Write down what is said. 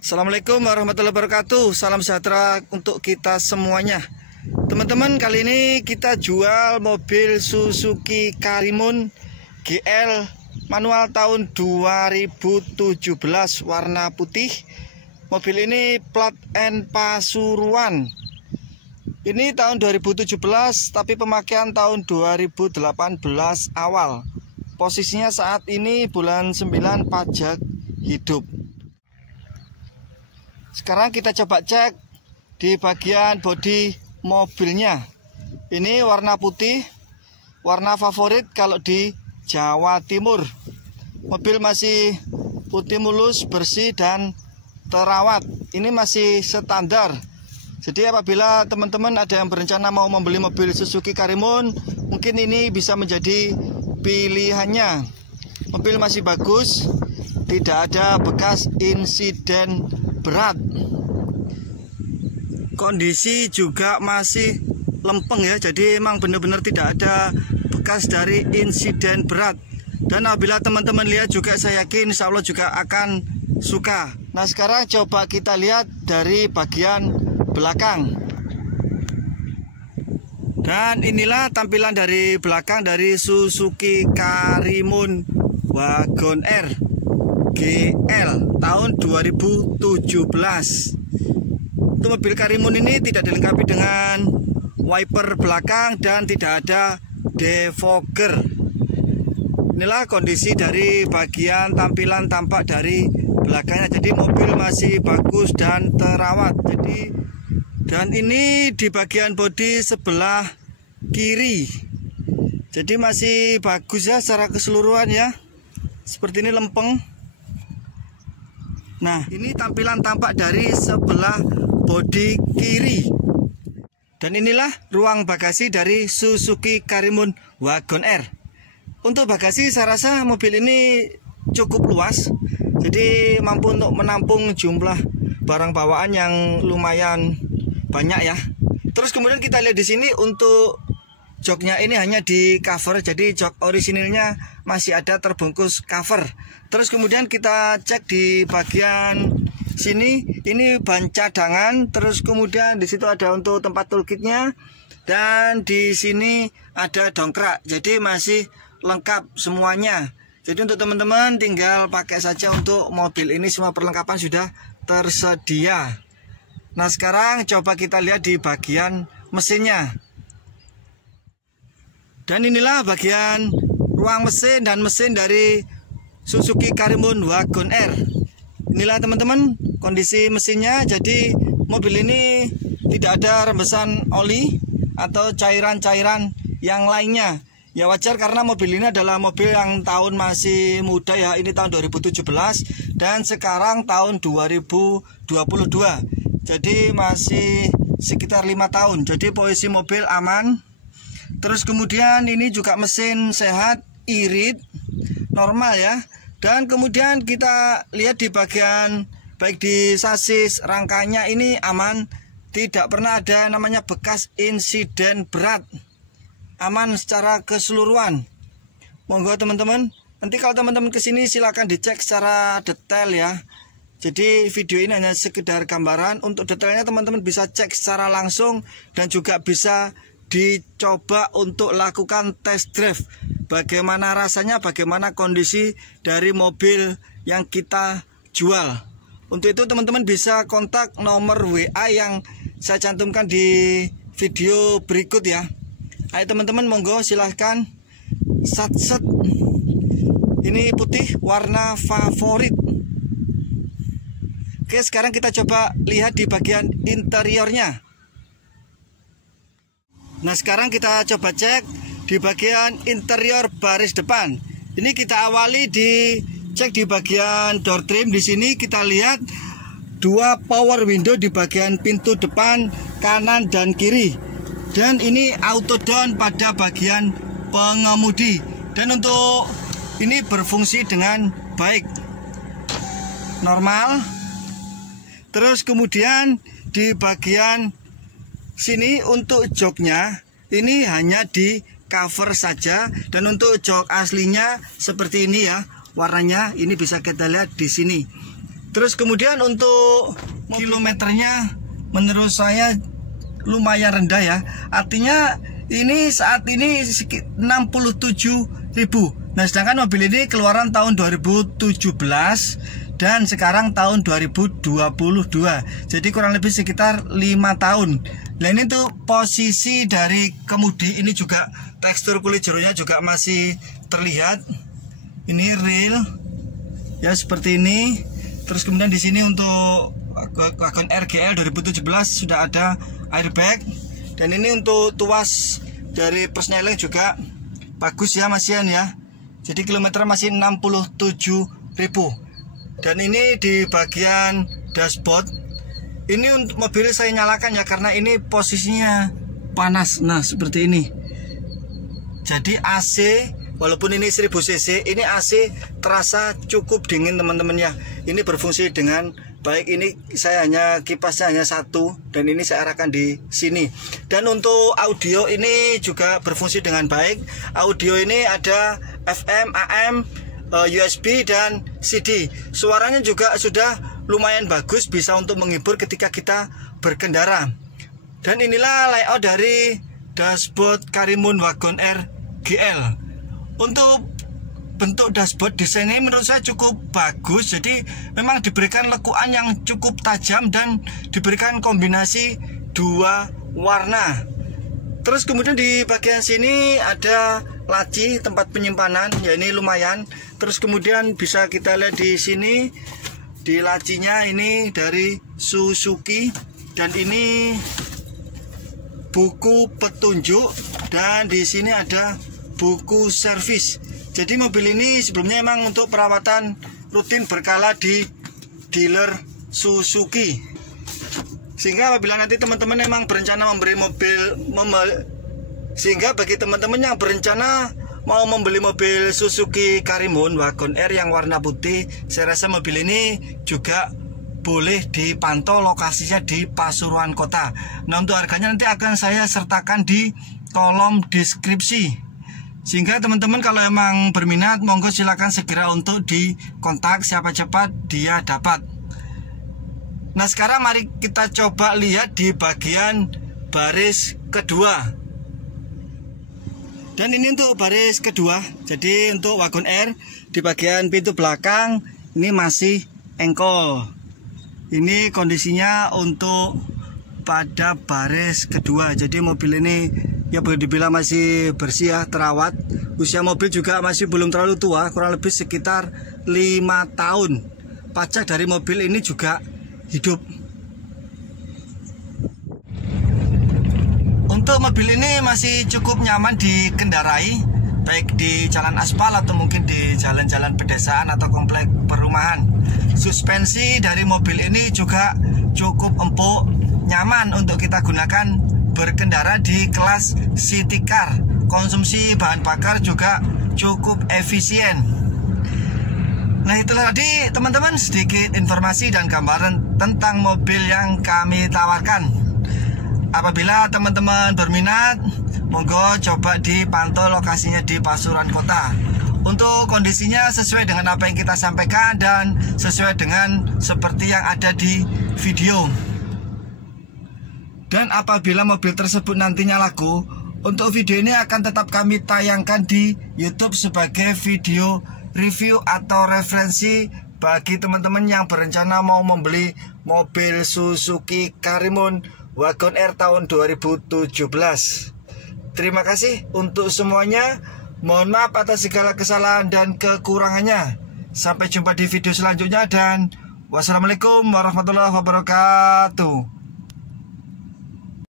Assalamualaikum warahmatullahi wabarakatuh. Salam sejahtera untuk kita semuanya. Teman-teman, kali ini kita jual mobil Suzuki Karimun GL manual tahun 2017 warna putih. Mobil ini plat N Pasuruan. Ini tahun 2017 tapi pemakaian tahun 2018 awal. Posisinya saat ini bulan 9 pajak hidup. Sekarang kita coba cek di bagian bodi mobilnya. Ini warna putih, warna favorit kalau di Jawa Timur. Mobil masih putih mulus, bersih dan terawat. Ini masih standar. Jadi apabila teman-teman ada yang berencana mau membeli mobil Suzuki Karimun, mungkin ini bisa menjadi pilihannya. Mobil masih bagus, tidak ada bekas insiden berat. Kondisi juga masih lempeng ya, jadi emang benar-benar tidak ada bekas dari insiden berat. Dan apabila teman-teman lihat juga, saya yakin insya Allah juga akan suka. Nah, sekarang coba kita lihat dari bagian belakang. Dan inilah tampilan dari belakang dari Suzuki Karimun Wagon R GL tahun 2017. Untuk mobil Karimun ini tidak dilengkapi dengan wiper belakang dan tidak ada defogger. Inilah kondisi dari bagian tampilan tampak dari belakangnya. Jadi mobil masih bagus dan terawat. Dan ini di bagian bodi sebelah kiri. Jadi masih bagus ya secara keseluruhan ya. Seperti ini lempeng. Nah, ini tampilan tampak dari sebelah bodi kiri. Dan inilah ruang bagasi dari Suzuki Karimun Wagon R. Untuk bagasi saya rasa mobil ini cukup luas. Jadi mampu untuk menampung jumlah barang bawaan yang lumayan banyak ya. Terus kemudian kita lihat di sini untuk joknya ini hanya di cover, jadi jok orisinilnya masih ada terbungkus cover. Terus kemudian kita cek di bagian sini, ini ban cadangan. Terus kemudian di situ ada untuk tempat toolkitnya, dan di sini ada dongkrak. Jadi masih lengkap semuanya. Jadi untuk teman-teman tinggal pakai saja untuk mobil ini, semua perlengkapan sudah tersedia. Nah, sekarang coba kita lihat di bagian mesinnya. Dan inilah bagian ruang mesin dan mesin dari Suzuki Karimun Wagon R. Inilah teman-teman kondisi mesinnya. Jadi mobil ini tidak ada rembesan oli atau cairan-cairan yang lainnya. Ya wajar karena mobil ini adalah mobil yang tahun masih muda ya. Ini tahun 2017 dan sekarang tahun 2022. Jadi masih sekitar 5 tahun. Jadi posisi mobil aman. Terus kemudian ini juga mesin sehat, irit, normal ya. Dan kemudian kita lihat di bagian baik di sasis, rangkanya ini aman. Tidak pernah ada namanya bekas insiden berat. Aman secara keseluruhan. Monggo teman-teman, nanti kalau teman-teman kesini silakan dicek secara detail ya. Jadi video ini hanya sekedar gambaran. Untuk detailnya teman-teman bisa cek secara langsung dan juga bisa dicoba untuk lakukan test drive. Bagaimana rasanya, bagaimana kondisi dari mobil yang kita jual. Untuk itu teman-teman bisa kontak nomor WA yang saya cantumkan di video berikut ya. Ayo teman-teman, monggo silahkan sat-set. Ini putih warna favorit. Oke, sekarang kita coba lihat di bagian interiornya. Nah, sekarang kita coba cek di bagian interior baris depan. Ini kita awali di cek di bagian door trim. Di sini kita lihat dua power window di bagian pintu depan kanan dan kiri. Dan ini auto down pada bagian pengemudi. Dan untuk ini berfungsi dengan baik. Normal. Terus kemudian di bagian sini untuk joknya ini hanya di cover saja, dan untuk jok aslinya seperti ini ya warnanya. Ini bisa kita lihat di sini. Terus kemudian untuk kilometernya menurut saya lumayan rendah ya. Artinya ini saat ini 67.000. Nah, sedangkan mobil ini keluaran tahun 2017 dan sekarang tahun 2022. Jadi kurang lebih sekitar 5 tahun. Nah, ini tuh posisi dari kemudi ini juga tekstur kulit jerunya juga masih terlihat. Ini real ya seperti ini. Terus kemudian di sini untuk Wagon R GL 2017 sudah ada airbag. Dan ini untuk tuas dari persneling juga bagus ya masihan ya. Jadi kilometer masih 67.000. Dan ini di bagian dashboard, ini untuk mobil saya nyalakan ya karena ini posisinya panas. Nah seperti ini. Jadi AC, walaupun ini 1000 cc, ini AC terasa cukup dingin teman-teman ya. Ini berfungsi dengan baik. Ini saya hanya kipasnya hanya satu dan ini saya arahkan di sini. Dan untuk audio ini juga berfungsi dengan baik. Audio ini ada FM, AM, USB dan CD. Suaranya juga sudah lumayan bagus, bisa untuk menghibur ketika kita berkendara. Dan inilah layout dari dashboard Karimun Wagon R GL. Untuk bentuk dashboard desainnya menurut saya cukup bagus. Jadi memang diberikan lekuan yang cukup tajam dan diberikan kombinasi 2 warna. Terus kemudian di bagian sini ada laci tempat penyimpanan ya, ini lumayan. Terus kemudian bisa kita lihat di sini di lacinya ini dari Suzuki. Dan ini buku petunjuk dan di sini ada buku servis. Jadi mobil ini sebelumnya memang untuk perawatan rutin berkala di dealer Suzuki. Sehingga apabila nanti teman-teman memang berencana membeli sehingga bagi teman-teman yang berencana mau membeli mobil Suzuki Karimun Wagon R yang warna putih, saya rasa mobil ini juga boleh dipantau lokasinya di Pasuruan Kota. Nah, untuk harganya nanti akan saya sertakan di kolom deskripsi. Sehingga teman-teman kalau emang berminat, monggo silakan segera untuk dikontak, siapa cepat dia dapat. Nah sekarang mari kita coba lihat di bagian baris kedua. Dan ini untuk baris kedua. Jadi untuk Wagon R di bagian pintu belakang ini masih engkol. Ini kondisinya untuk pada baris kedua. Jadi mobil ini ya boleh dibilang masih bersih ya, terawat. Usia mobil juga masih belum terlalu tua, kurang lebih sekitar 5 tahun. Pajak dari mobil ini juga hidup. Untuk mobil ini masih cukup nyaman dikendarai, baik di jalan aspal atau mungkin di jalan-jalan pedesaan atau komplek perumahan. Suspensi dari mobil ini juga cukup empuk, nyaman untuk kita gunakan berkendara di kelas city car. Konsumsi bahan bakar juga cukup efisien. Nah itulah tadi teman-teman sedikit informasi dan gambaran tentang mobil yang kami tawarkan. Apabila teman-teman berminat, monggo coba dipantau lokasinya di Pasuruan Kota. Untuk kondisinya sesuai dengan apa yang kita sampaikan dan sesuai dengan seperti yang ada di video. Dan apabila mobil tersebut nantinya laku, untuk video ini akan tetap kami tayangkan di YouTube sebagai video review atau referensi bagi teman-teman yang berencana mau membeli mobil Suzuki Karimun Wagon R tahun 2017. Terima kasih untuk semuanya. Mohon maaf atas segala kesalahan dan kekurangannya. Sampai jumpa di video selanjutnya dan wassalamualaikum warahmatullahi wabarakatuh.